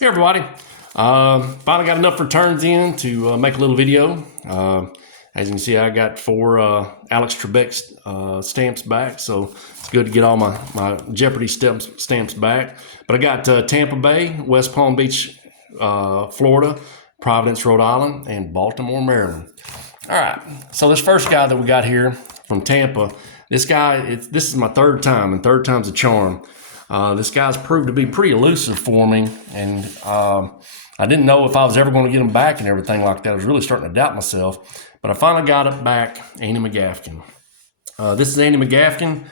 Hey everybody, finally got enough returns in to make a little video. As you can see, I got 4 Alex Trebek stamps back, so it's good to get all my Jeopardy stamps back. But I got Tampa Bay, West Palm Beach, Florida, Providence, Rhode Island, and Baltimore, Maryland. All right, so this first guy that we got here from Tampa, this guy, this is my third time, and third time's a charm. This guy's proved to be pretty elusive for me, and I didn't know if I was ever going to get him back and everything like that. I was really starting to doubt myself, but I finally got it back, Andy McGaffigan. This is Andy McGaffigan.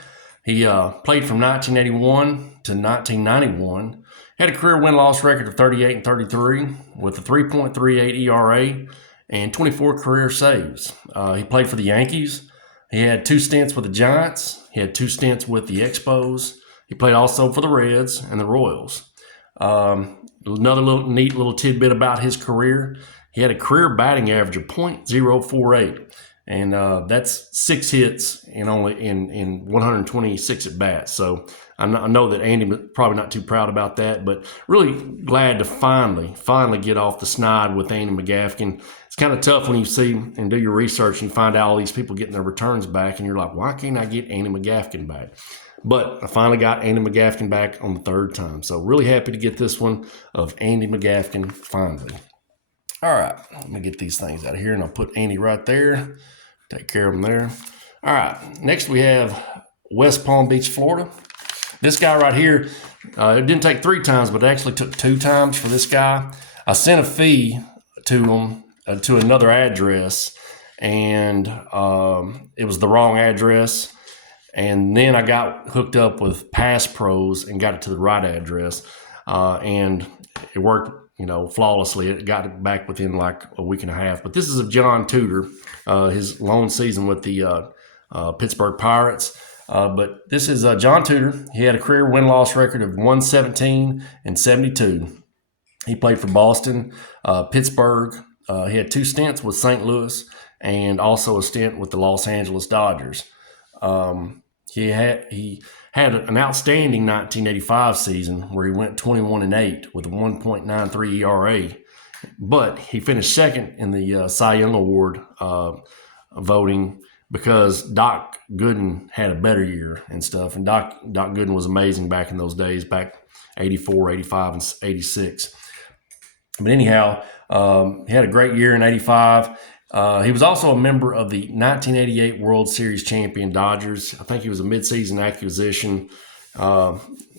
He played from 1981 to 1991. Had a career win-loss record of 38 and 33 with a 3.38 ERA and 24 career saves. He played for the Yankees. He had 2 stints with the Giants. He had 2 stints with the Expos. He played also for the Reds and the Royals. Another neat little tidbit about his career, he had a career batting average of .048, and that's 6 hits in 126 at bats. So I know that Andy was probably not too proud about that, but really glad to finally get off the snide with Andy McGaffigan. It's kind of tough when you see and do your research and find out all these people getting their returns back, and you're like, why can't I get Andy McGaffigan back? But I finally got Andy McGaffigan back on the 3rd time. So really happy to get this one of Andy McGaffigan finally. All right, let me get these things out of here, and I'll put Andy right there. Take care of him there. All right, next we have West Palm Beach, Florida. This guy right here, it didn't take 3 times, but it actually took 2 times for this guy. I sent a fee to him to another address, and it was the wrong address. And then I got hooked up with Pass Pros and got it to the right address, and it worked, flawlessly. It got it back within like a week and a half. But this is of John Tudor, his lone season with the Pittsburgh Pirates. But this is John Tudor. He had a career win-loss record of 117 and 72. He played for Boston, Pittsburgh. He had 2 stints with St. Louis and also a stint with the Los Angeles Dodgers. He had an outstanding 1985 season where he went 21-8 with a 1.93 ERA, but he finished second in the Cy Young Award voting because Doc Gooden had a better year and stuff. And Doc Gooden was amazing back in those days, back 84, 85, and 86. But anyhow, he had a great year in 85. He was also a member of the 1988 World Series champion Dodgers. I think he was a midseason acquisition.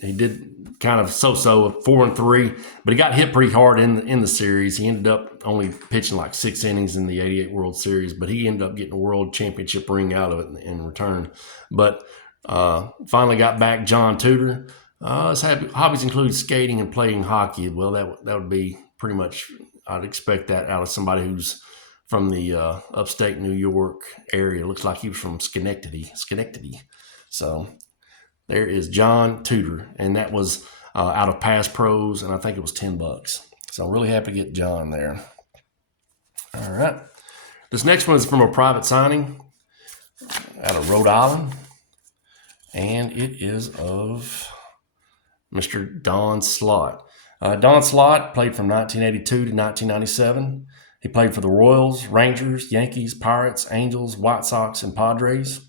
He did kind of so-so, 4-3, but he got hit pretty hard in the series. He ended up only pitching like 6 innings in the 88 World Series, but he ended up getting a World Championship ring out of it in return. But finally got back John Tudor. His hobbies include skating and playing hockey. Well, that would be pretty much, I'd expect that out of somebody who's from the upstate New York area. Looks like he was from Schenectady. So there is John Tudor, and that was out of Pass Pros, and I think it was $10. So I'm really happy to get John there. All right. This next one is from a private signing out of Rhode Island, and it is of Mr. Don Slott. Don Slott played from 1982 to 1997. He played for the Royals, Rangers, Yankees, Pirates, Angels, White Sox, and Padres.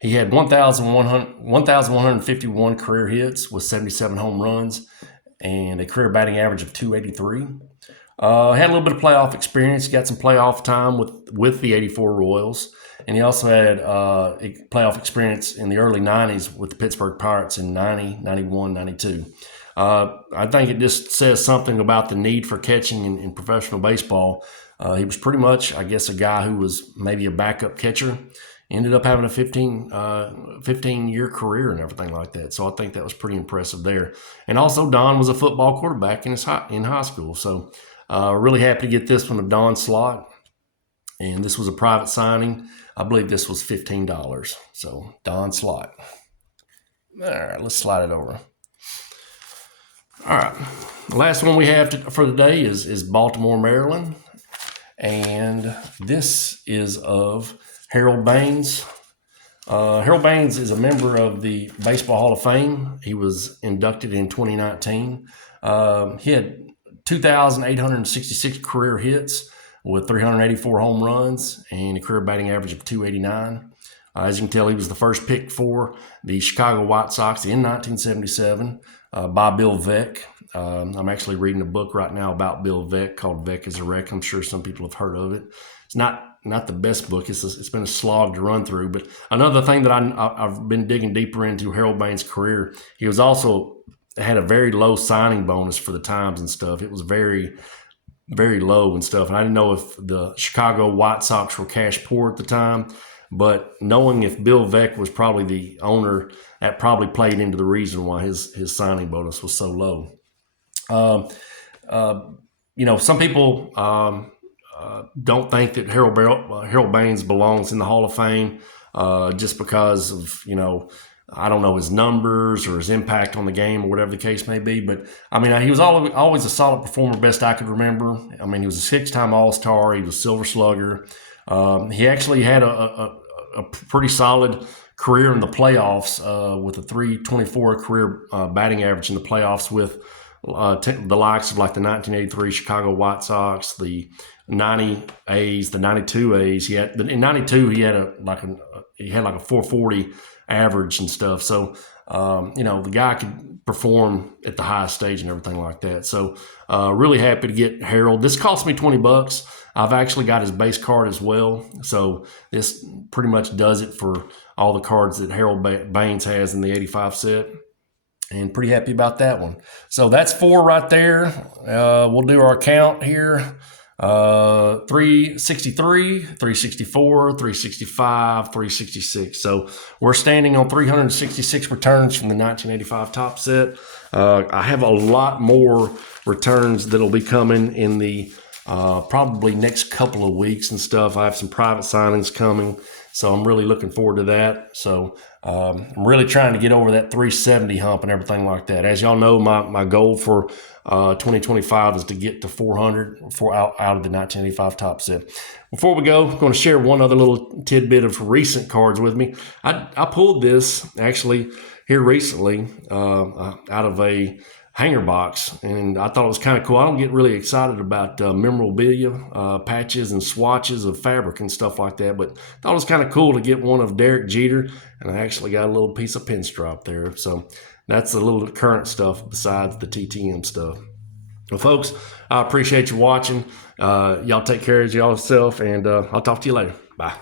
He had 1,151 career hits with 77 home runs and a career batting average of .283. Had a little bit of playoff experience. Got some playoff time with the 84 Royals. And he also had playoff experience in the early 90s with the Pittsburgh Pirates in 90, 91, 92. I think it just says something about the need for catching in professional baseball. He was pretty much, I guess, a guy who was maybe a backup catcher. Ended up having a 15-year career and everything like that. So I think that was pretty impressive there. And also, Don was a football quarterback in high school. So really happy to get this one of Don Slott. And this was a private signing. I believe this was $15. So Don Slott. All right, let's slide it over. All right, the last one we have for today is Baltimore, Maryland. And this is of Harold Baines. Harold Baines is a member of the Baseball Hall of Fame. He was inducted in 2019. He had 2,866 career hits with 384 home runs and a career batting average of 289. As you can tell, he was the first pick for the Chicago White Sox in 1977 by Bill Veeck. I'm actually reading a book right now about Bill Veeck called Veeck is a Wreck. I'm sure some people have heard of it. It's not the best book. It's been a slog to run through. But another thing that I've been digging deeper into Harold Baines' career, he was also had a very low signing bonus for the times and stuff. It was very, very low and stuff. And I didn't know if the Chicago White Sox were cash poor at the time, but knowing if Bill Veeck was probably the owner, that probably played into the reason why his signing bonus was so low. Some people don't think that Harold Baines belongs in the Hall of Fame just because of, I don't know, his numbers or his impact on the game or whatever the case may be. But, I mean, he was always a solid performer, best I could remember. I mean, he was a 6-time All-Star. He was a Silver Slugger. He actually had a pretty solid career in the playoffs with a .324 career batting average in the playoffs with the likes of like the 1983 Chicago White Sox, the 90 A's, the 92 A's. In 92 he had like a 440 average and stuff. So the guy could perform at the highest stage and everything like that. So really happy to get Harold. This cost me $20. I've actually got his base card as well. So this pretty much does it for all the cards that Harold Baines has in the 85 set. And pretty happy about that one. So that's 4 right there. We'll do our count here. 363, 364, 365, 366. So we're standing on 366 returns from the 1985 Topps set. I have a lot more returns that'll be coming in the probably next couple of weeks and stuff. I have some private signings coming, so I'm really looking forward to that. So I'm really trying to get over that 370 hump and everything like that. As y'all know, my goal for 2025 is to get to 400 out of the 1985 Topps set. Before we go, I'm going to share one other little tidbit of recent cards with me. I pulled this actually here recently out of a hanger box, and I thought it was kind of cool. I don't get really excited about memorabilia patches and swatches of fabric and stuff like that, but thought it was kind of cool to get one of Derek Jeter, and I actually got a little piece of pinstripe there. So that's a little current stuff besides the TTM stuff. Well, folks, I appreciate you watching. Y'all take care of yourself, and I'll talk to you later. Bye.